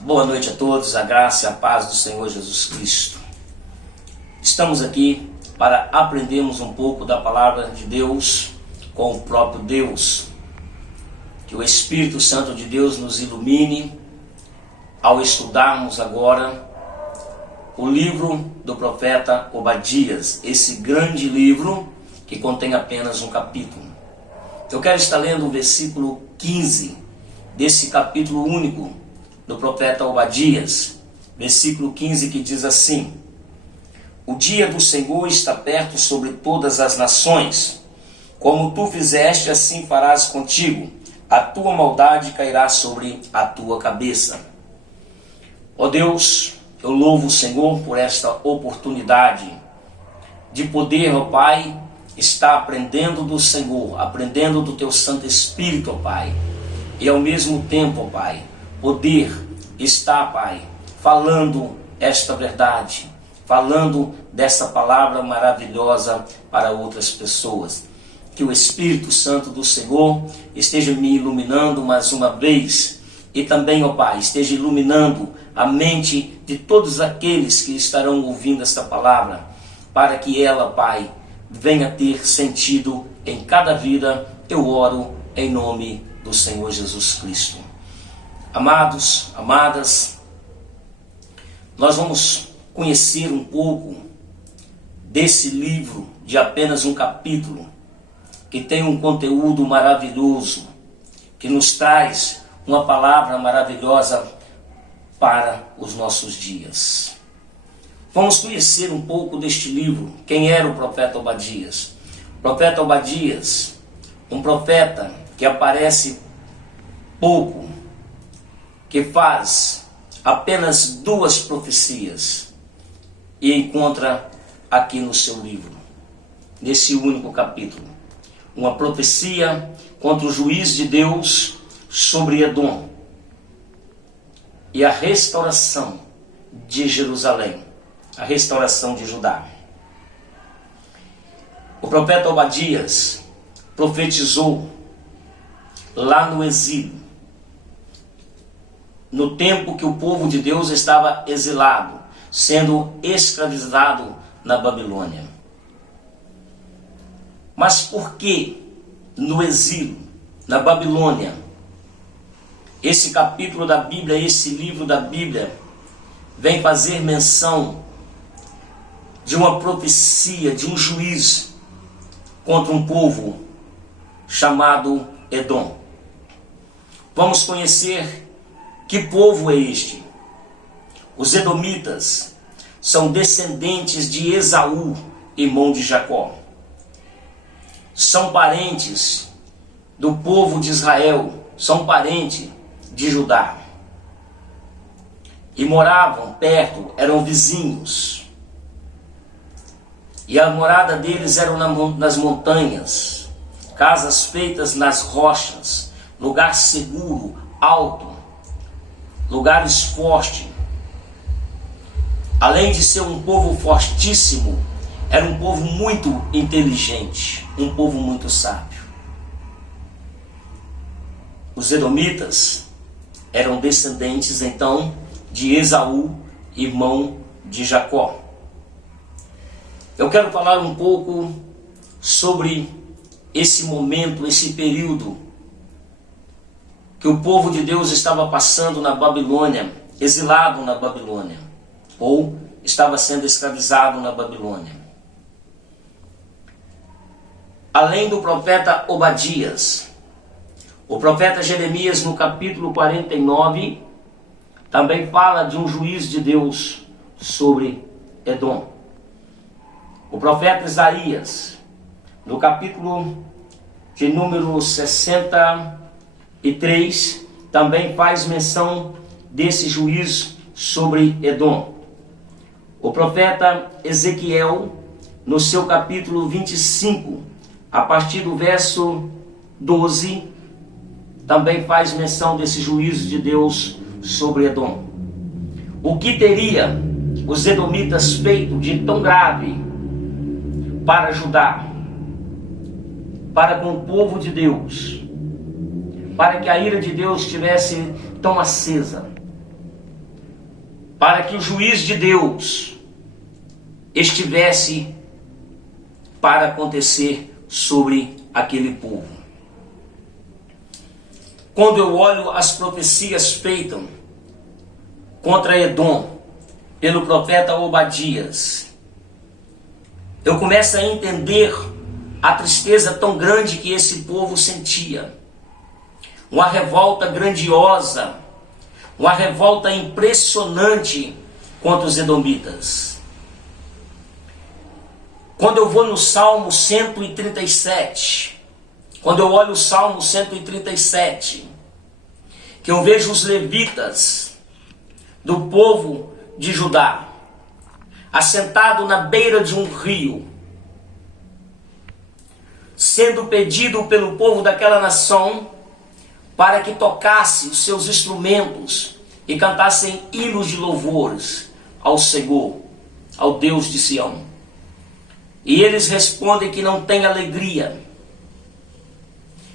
Boa noite a todos, a graça e a paz do Senhor Jesus Cristo. Estamos aqui para aprendermos um pouco da palavra de Deus com o próprio Deus. Que o Espírito Santo de Deus nos ilumine ao estudarmos agora o livro do profeta Obadias, esse grande livro que contém apenas um capítulo. Eu quero estar lendo o versículo 15 desse capítulo único do profeta Obadias, versículo 15, que diz assim: O dia do Senhor está perto sobre todas as nações. Como tu fizeste, assim farás contigo. A tua maldade cairá sobre a tua cabeça. Ó Deus, eu louvo o Senhor por esta oportunidade de poder, ó Pai, estar aprendendo do Senhor, aprendendo do Teu Santo Espírito, ó Pai. E ao mesmo tempo, ó Pai, poder estar, Pai, falando esta verdade, falando dessa palavra maravilhosa para outras pessoas. Que o Espírito Santo do Senhor esteja me iluminando mais uma vez e também, ó Pai, esteja iluminando a mente de todos aqueles que estarão ouvindo esta palavra, para que ela, Pai, venha ter sentido em cada vida. Eu oro em nome do Senhor Jesus Cristo. Amados, amadas, nós vamos conhecer um pouco desse livro de apenas um capítulo, que tem um conteúdo maravilhoso, que nos traz uma palavra maravilhosa para os nossos dias. Vamos conhecer um pouco deste livro. Quem era o profeta Obadias? O profeta Obadias, um profeta que aparece pouco, que faz apenas 2 profecias e encontra aqui no seu livro, nesse único capítulo, uma profecia contra o juiz de Deus sobre Edom e a restauração de Jerusalém, a restauração de Judá. O profeta Obadias profetizou lá no exílio, no tempo que o povo de Deus estava exilado, sendo escravizado na Babilônia. Mas por que no exílio, na Babilônia, esse capítulo da Bíblia, esse livro da Bíblia, vem fazer menção de uma profecia, de um juízo contra um povo chamado Edom? Vamos conhecer que povo é este. Os edomitas são descendentes de Esaú, irmão de Jacó. São parentes do povo de Israel, são parentes de Judá. E moravam perto, eram vizinhos. E a morada deles era nas montanhas, casas feitas nas rochas, lugar seguro, alto, lugares fortes. Além de ser um povo fortíssimo, era um povo muito inteligente, um povo muito sábio. Os edomitas eram descendentes então de Esaú, irmão de Jacó. Eu quero falar um pouco sobre esse momento, esse período que o povo de Deus estava passando na Babilônia, exilado na Babilônia, ou estava sendo escravizado na Babilônia. Além do profeta Obadias, o profeta Jeremias, no capítulo 49, também fala de um juiz de Deus sobre Edom. O profeta Isaías, no capítulo de número 63, também faz menção desse juízo sobre Edom. O profeta Ezequiel, no seu capítulo 25, a partir do verso 12, também faz menção desse juízo de Deus sobre Edom. O que teria os edomitas feito de tão grave para Judá, para com o povo de Deus, para que a ira de Deus estivesse tão acesa? para que o juízo de Deus estivesse para acontecer sobre aquele povo. Quando eu olho as profecias feitas contra Edom pelo profeta Obadias, eu começo a entender a tristeza tão grande que esse povo sentia. Uma revolta grandiosa, uma revolta impressionante contra os edomitas. Quando eu vou no Salmo 137, quando eu olho o Salmo 137, que eu vejo os levitas do povo de Judá, assentado na beira de um rio, sendo pedido pelo povo daquela nação para que tocasse os seus instrumentos e cantassem hinos de louvores ao Senhor, ao Deus de Sião. E eles respondem que não tem alegria,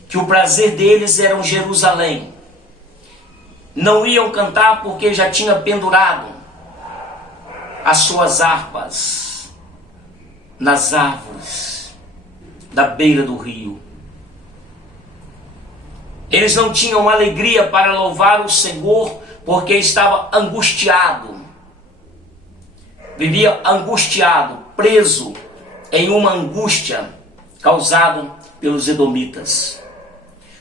que o prazer deles era Jerusalém. Não iam cantar porque já tinha pendurado as suas harpas nas árvores da beira do rio. Eles não tinham alegria para louvar o Senhor porque estava angustiado. Vivia angustiado, preso em uma angústia causada pelos edomitas.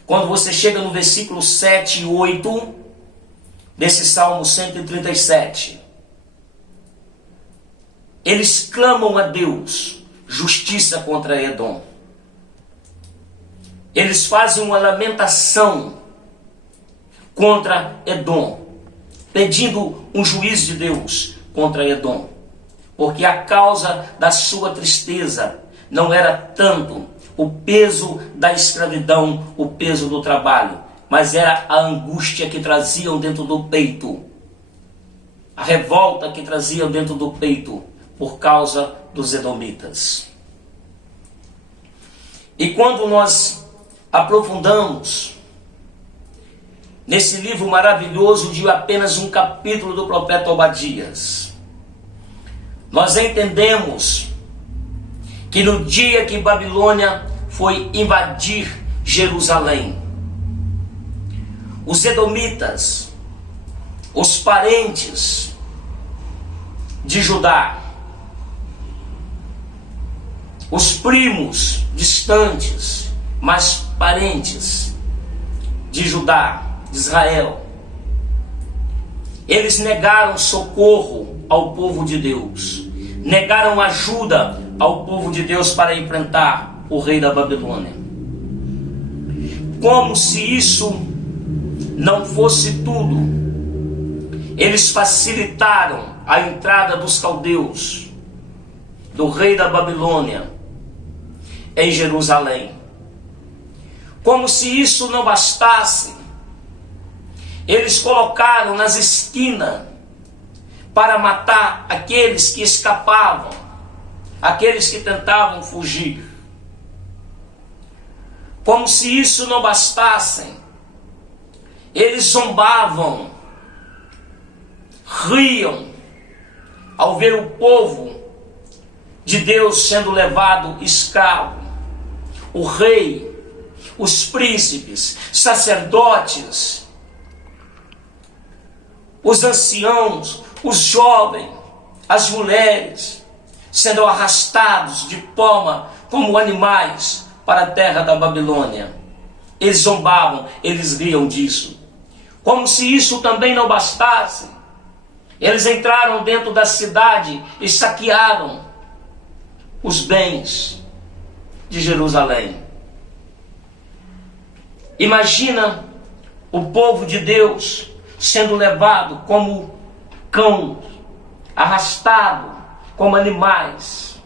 Quando você chega no versículo 7 e 8 desse Salmo 137, eles clamam a Deus justiça contra Edom. Eles fazem uma lamentação contra Edom, pedindo um juízo de Deus contra Edom, porque a causa da sua tristeza não era tanto o peso da escravidão, o peso do trabalho, mas era a angústia que traziam dentro do peito, a revolta que traziam dentro do peito por causa dos edomitas. E quando nós aprofundamos nesse livro maravilhoso de apenas um capítulo do profeta Obadias, nós entendemos que no dia que Babilônia foi invadir Jerusalém, os edomitas, os parentes de Judá, os primos distantes, mas parentes de Judá, de Israel, eles negaram socorro ao povo de Deus, negaram ajuda ao povo de Deus para enfrentar o rei da Babilônia. Como se isso não fosse tudo, eles facilitaram a entrada dos caldeus, do rei da Babilônia, em Jerusalém. Como se isso não bastasse, eles colocaram nas esquinas para matar aqueles que escapavam, aqueles que tentavam fugir. Como se isso não bastasse, eles zombavam, riam ao ver o povo de Deus sendo levado escravo. O rei, os príncipes, sacerdotes, os anciãos, os jovens, as mulheres, sendo arrastados de forma como animais para a terra da Babilônia. Eles zombavam, eles riam disso. Como se isso também não bastasse, eles entraram dentro da cidade e saquearam os bens de Jerusalém. Imagina o povo de Deus sendo levado como cão, arrastado como animais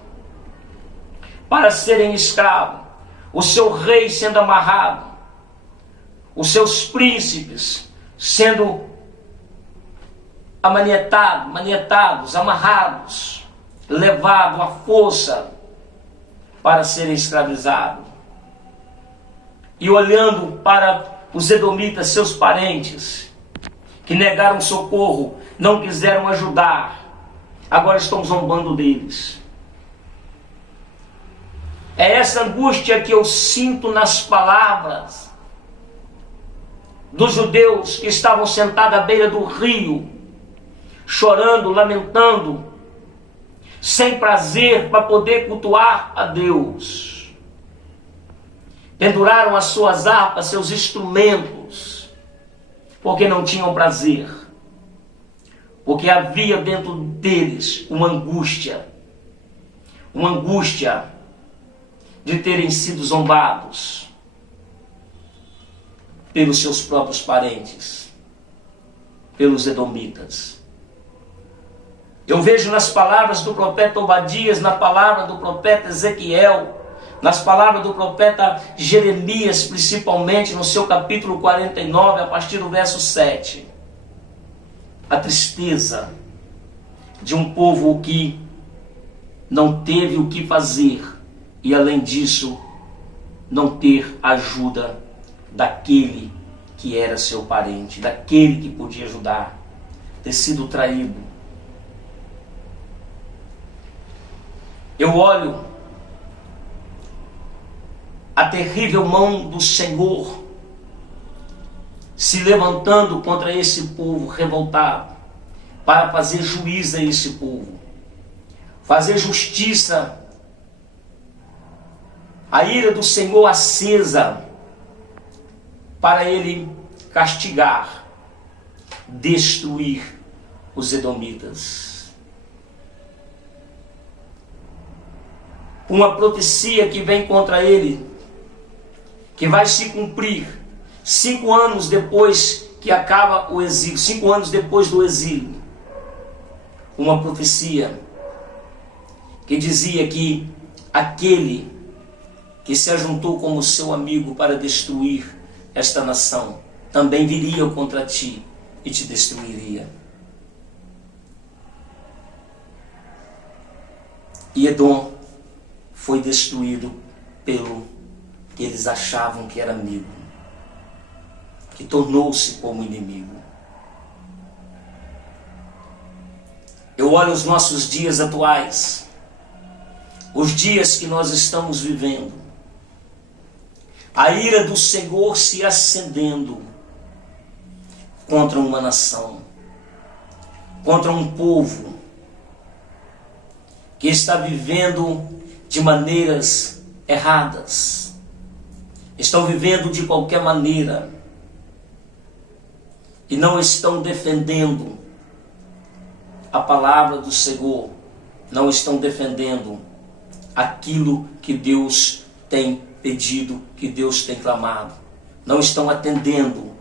para serem escravos, o seu rei sendo amarrado, os seus príncipes sendo manietados, amarrados, levados à força para serem escravizados. E olhando para os edomitas, seus parentes, que negaram socorro, não quiseram ajudar, agora estão zombando deles. É essa angústia que eu sinto nas palavras dos judeus que estavam sentados à beira do rio, chorando, lamentando, sem prazer para poder cultuar a Deus. Penduraram as suas harpas, seus instrumentos, porque não tinham prazer, porque havia dentro deles uma angústia de terem sido zombados pelos seus próprios parentes, pelos edomitas. Eu vejo nas palavras do profeta Obadias, na palavra do profeta Ezequiel, nas palavras do profeta Jeremias, principalmente no seu capítulo 49, a partir do verso 7, a tristeza de um povo que não teve o que fazer e, além disso, não ter ajuda daquele que era seu parente, daquele que podia ajudar, ter sido traído. Eu olho a terrível mão do Senhor se levantando contra esse povo revoltado, para fazer juízo a esse povo, fazer justiça. A ira do Senhor acesa para ele castigar, destruir os edomitas. Uma profecia que vem contra ele, que vai se cumprir 5 anos depois que acaba o exílio, 5 anos depois do exílio. Uma profecia que dizia que aquele que se ajuntou como seu amigo para destruir esta nação também viria contra ti e te destruiria. E Edom foi destruído pelo que eles achavam que era amigo, que tornou-se como inimigo. Eu olho os nossos dias atuais, os dias que nós estamos vivendo, a ira do Senhor se acendendo contra uma nação, contra um povo que está vivendo de maneiras erradas, estão vivendo de qualquer maneira e não estão defendendo a palavra do Senhor, não estão defendendo aquilo que Deus tem pedido, que Deus tem clamado, não estão atendendo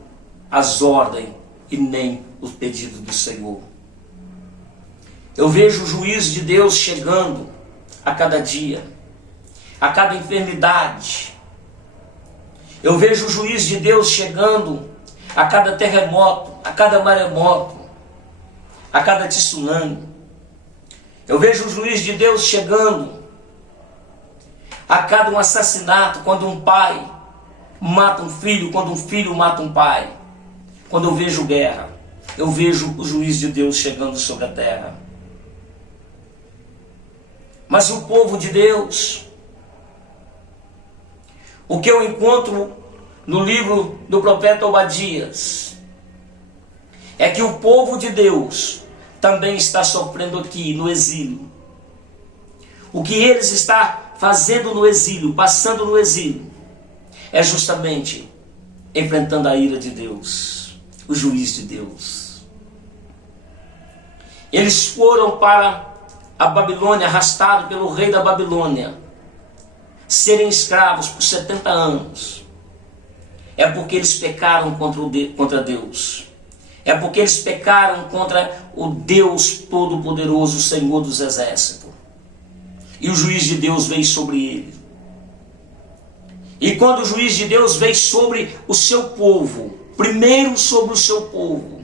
as ordens e nem os pedidos do Senhor. Eu vejo o juízo de Deus chegando a cada dia, a cada enfermidade. Eu vejo o juízo de Deus chegando a cada terremoto, a cada maremoto, a cada tsunami. Eu vejo o juízo de Deus chegando a cada um assassinato, quando um pai mata um filho, quando um filho mata um pai. Quando eu vejo guerra, eu vejo o juízo de Deus chegando sobre a terra. Mas o povo de Deus, o que eu encontro no livro do profeta Obadias, é que o povo de Deus também está sofrendo aqui no exílio. O que eles estão fazendo no exílio, passando no exílio, é justamente enfrentando a ira de Deus, o juiz de Deus. Eles foram para a Babilônia, arrastados pelo rei da Babilônia, serem escravos por 70 anos. É porque eles pecaram contra Deus. É porque eles pecaram contra o Deus Todo-Poderoso, o Senhor dos Exércitos. E o juiz de Deus veio sobre ele. E quando o juiz de Deus veio sobre o seu povo, primeiro sobre o seu povo,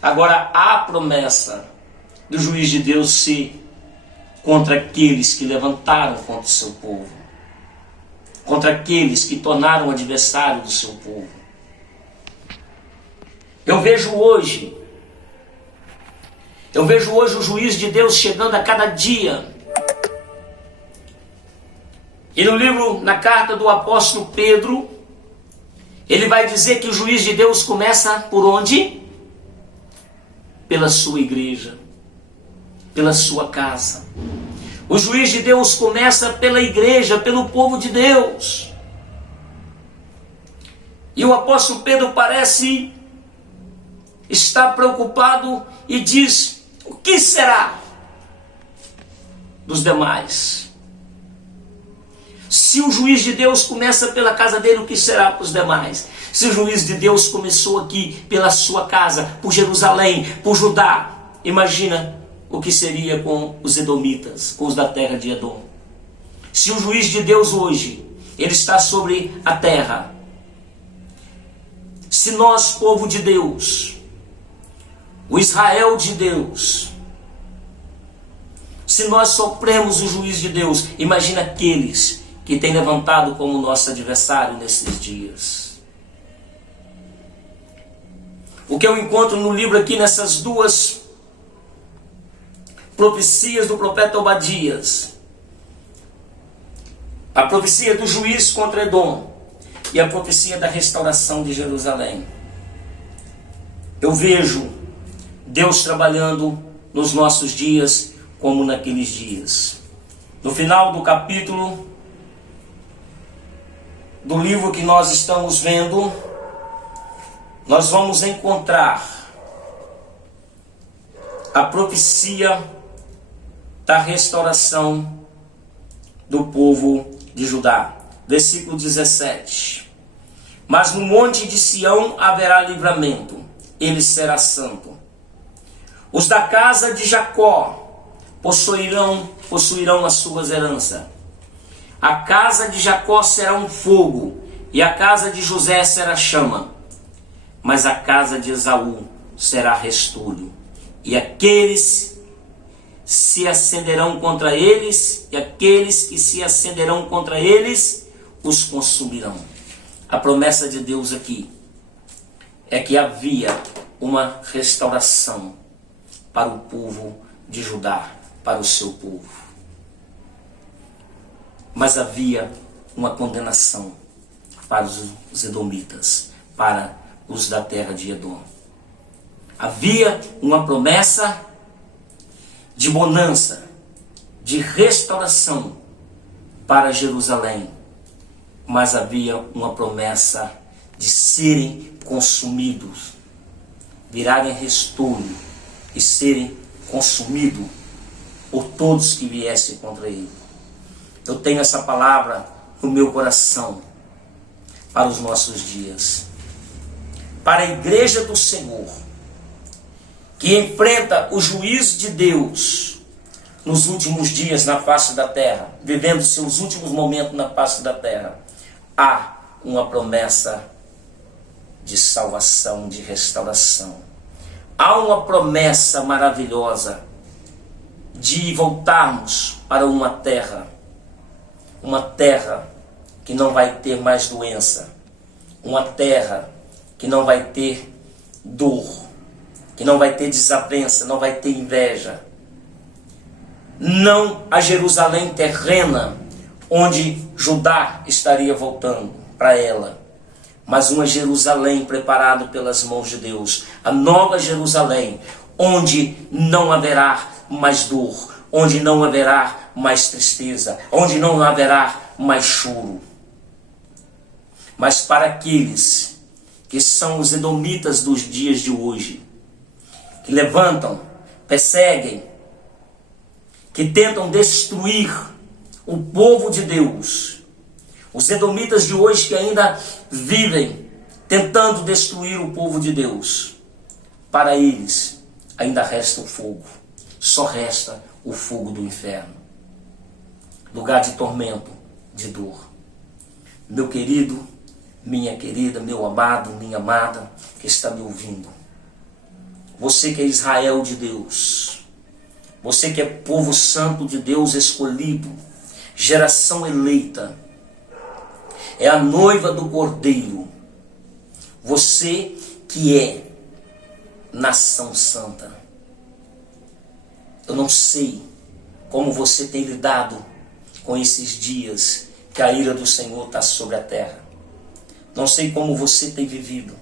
agora há a promessa do juiz de Deus ser contra aqueles que levantaram contra o seu povo, contra aqueles que tornaram adversário do seu povo. Eu vejo hoje o juiz de Deus chegando a cada dia. E no livro, na carta do apóstolo Pedro, ele vai dizer que o juiz de Deus começa por onde? Pela sua igreja, pela sua casa. O juiz de Deus começa pela igreja, pelo povo de Deus. E o apóstolo Pedro parece estar preocupado e diz: o que será dos demais? Se o juiz de Deus começa pela casa dele, o que será para os demais? Se o juiz de Deus começou aqui pela sua casa, por Jerusalém, por Judá, imagina o que seria com os edomitas, com os da terra de Edom. Se o juiz de Deus hoje, ele está sobre a terra. Se nós, povo de Deus, o Israel de Deus, se nós sofremos o juiz de Deus, imagina aqueles que têm levantado como nosso adversário nesses dias. O que eu encontro no livro aqui, nessas duas profecias do profeta Obadias, a profecia do juiz contra Edom e a profecia da restauração de Jerusalém, eu vejo Deus trabalhando nos nossos dias como naqueles dias. No final do capítulo do livro que nós estamos vendo, nós vamos encontrar a profecia da restauração do povo de Judá. Versículo 17. Mas no monte de Sião haverá livramento, ele será santo. Os da casa de Jacó possuirão as suas heranças. A casa de Jacó será um fogo, e a casa de José será chama. Mas a casa de Esaú será restolho. E aqueles se acenderão contra eles, e aqueles que se acenderão contra eles, os consumirão. A promessa de Deus aqui é que havia uma restauração para o povo de Judá, para o seu povo. Mas havia uma condenação para os edomitas, para os da terra de Edom. Havia uma promessa de bonança, de restauração para Jerusalém, mas havia uma promessa de serem consumidos, virarem restolho e serem consumidos por todos que viessem contra ele. Eu tenho essa palavra no meu coração para os nossos dias, para a igreja do Senhor, que enfrenta o juízo de Deus nos últimos dias na face da terra, vivendo seus últimos momentos na face da terra. Há uma promessa de salvação, de restauração. Há uma promessa maravilhosa de voltarmos para uma terra que não vai ter mais doença, uma terra que não vai ter dor, que não vai ter desavença, não vai ter inveja. Não a Jerusalém terrena, onde Judá estaria voltando para ela, mas uma Jerusalém preparada pelas mãos de Deus, a nova Jerusalém, onde não haverá mais dor, onde não haverá mais tristeza, onde não haverá mais choro. Mas para aqueles que são os edomitas dos dias de hoje, que levantam, perseguem, que tentam destruir o povo de Deus, os edomitas de hoje que ainda vivem tentando destruir o povo de Deus, para eles ainda resta o fogo, só resta o fogo do inferno, lugar de tormento, de dor. Meu querido, minha querida, meu amado, minha amada, que está me ouvindo, você que é Israel de Deus, você que é povo santo de Deus escolhido, geração eleita, é a noiva do Cordeiro, você que é nação santa. Eu não sei como você tem lidado com esses dias que a ira do Senhor está sobre a terra. Não sei como você tem vivido.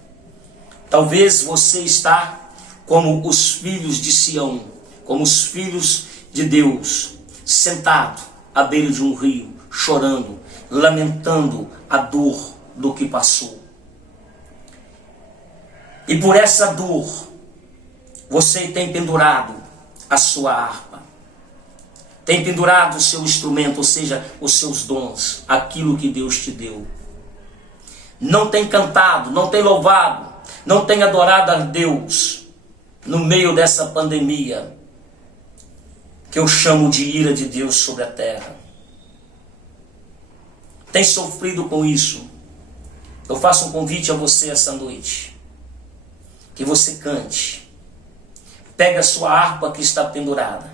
Talvez você está como os filhos de Sião, como os filhos de Deus, sentado à beira de um rio, chorando, lamentando a dor do que passou. E por essa dor, você tem pendurado a sua harpa, tem pendurado o seu instrumento, ou seja, os seus dons, aquilo que Deus te deu. Não tem cantado, não tem louvado, não tem adorado a Deus no meio dessa pandemia, que eu chamo de ira de Deus sobre a terra. Tem sofrido com isso? Eu faço um convite a você essa noite, que você cante. Pega a sua harpa que está pendurada,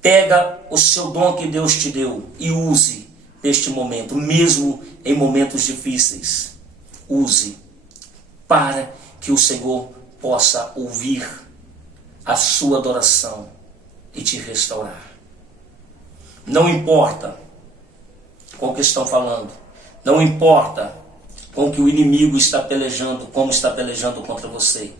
pega o seu dom que Deus te deu e use neste momento, mesmo em momentos difíceis. Use para que o Senhor possa ouvir a sua adoração e te restaurar. Não importa com o que estão falando, não importa com o que o inimigo está pelejando, como está pelejando contra você.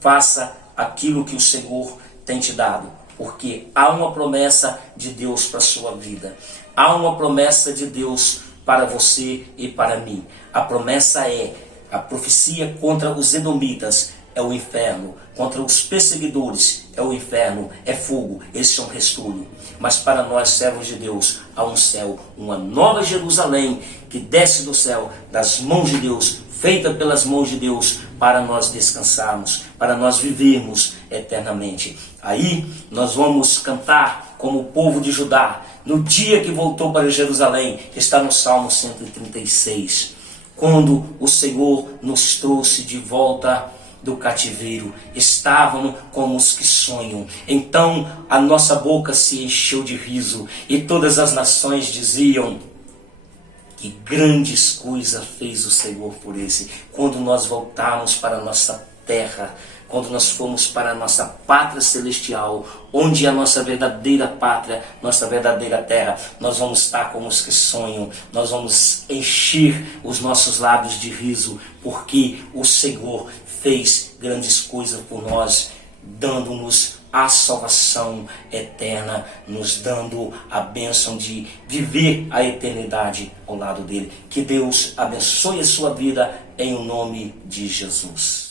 Faça aquilo que o Senhor tem te dado, porque há uma promessa de Deus para a sua vida. Há uma promessa de Deus para você e para mim. A promessa é, a profecia contra os edomitas é o inferno, contra os perseguidores é o inferno, é fogo, eles são restolho. Mas para nós, servos de Deus, há um céu, uma nova Jerusalém que desce do céu, das mãos de Deus, feita pelas mãos de Deus, para nós descansarmos, para nós vivermos eternamente. Aí nós vamos cantar como o povo de Judá, no dia que voltou para Jerusalém, que está no Salmo 136, quando o Senhor nos trouxe de volta do cativeiro. Estávamos como os que sonham. Então a nossa boca se encheu de riso, e todas as nações diziam: que grandes coisas fez o Senhor por esse. Quando nós voltarmos para a nossa terra, quando nós formos para a nossa pátria celestial, onde é a nossa verdadeira pátria, nossa verdadeira terra, nós vamos estar como os que sonham, nós vamos encher os nossos lábios de riso, porque o Senhor fez grandes coisas por nós, dando-nos a salvação eterna, nos dando a bênção de viver a eternidade ao lado dele. Que Deus abençoe a sua vida em o nome de Jesus.